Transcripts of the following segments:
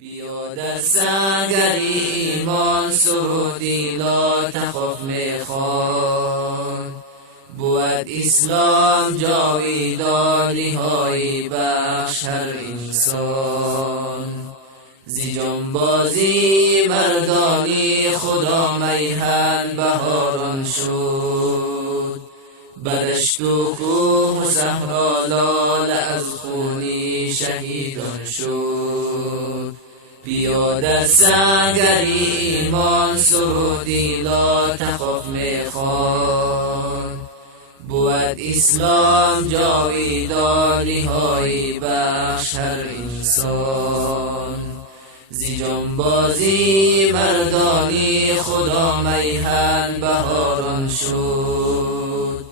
بیا در سنگر ایمان سرودی لا تخف میخوان، بود اسلام جاویدانی های بخش هر انسان. زی جنبازی مردانی خدا میهن بهاران شد، بدشت و کوه و صحرا لاله از خونی شهیدان شد. بیا در سنگر ایمان سرودی لا تخف میخوان، بود اسلام جاویدانی های بخش هر انسان. زی جنبازی مردانی خدا میهن بهاران شد،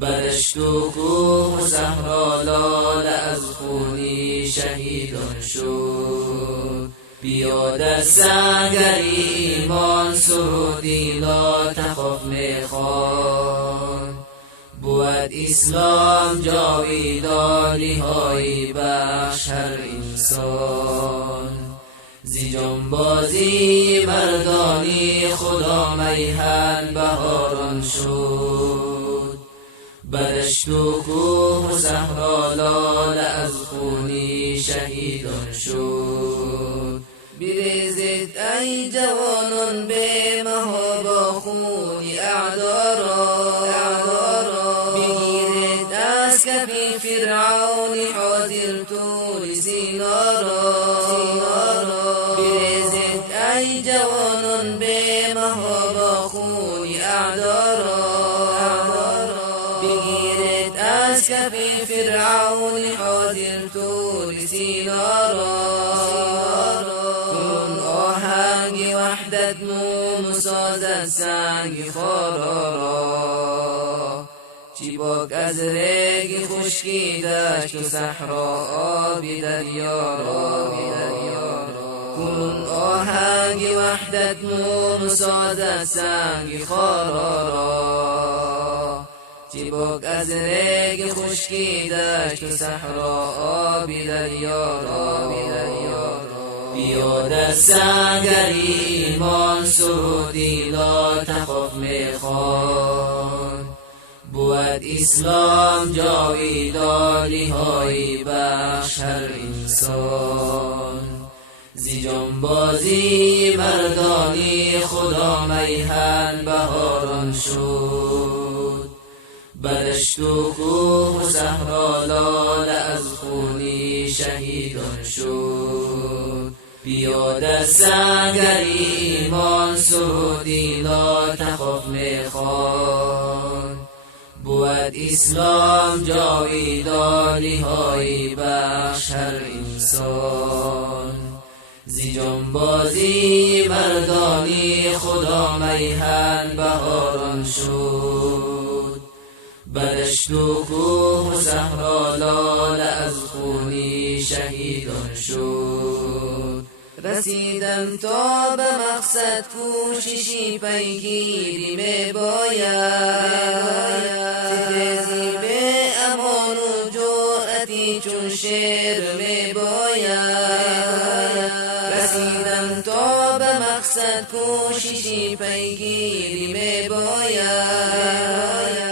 بدشت و کوه و صحرا لاله از خونی شهیدان شد. بیا در سنگر ایمان سرودی لا تخف میخوان، بود اسلام جاویدانی های بخش هر انسان. زی جنبازی مردانی خدا میهن بهاران شد، بدشت و کوه و صحرا لاله از خونی شهیدان شد. بریزید ای جوانان به مها با خون اعدارا، بگیرید از کف فرعون حاضر طول سینارا. بریزید ای جوانان به مها با خون اعدارا، بگیرید از کف فرعون حاضر طول سینارا. وحدت موم سازد سنگ خارا را، چی پاک از ریگ خشکی دشت و صحرا آبی دریا را. کنون آهنگ وحدت موم سازد سنگ خارا را، چی پاک از ریگ خشکی دشت و صحرا آبی دریا را. بیا در سنگر ایمان سرودی لا تخف میخوان، بود اسلام جاویدانی های بخش هر انسان. زی جنبازی مردانی خدا میهن بهاران شد، بدشت و کوه و صحرا لاله از خونی شهیدان شد. بیا در سنگر ایمان سرودی لا تخف میخوان، بود اسلام جاویدانی های بخش هر انسان. زی جنبازی مردانی خدا میهن بهاران شد، بدشت و کوه و صحرا لاله از خونی شهیدان شد. رسیدم تا به مقصد کوششی پیگیری می باید، ستیزی به امان و جرأتی چون شیر می باید. رسیدم تا به مقصد کوششی پیگیری می باید،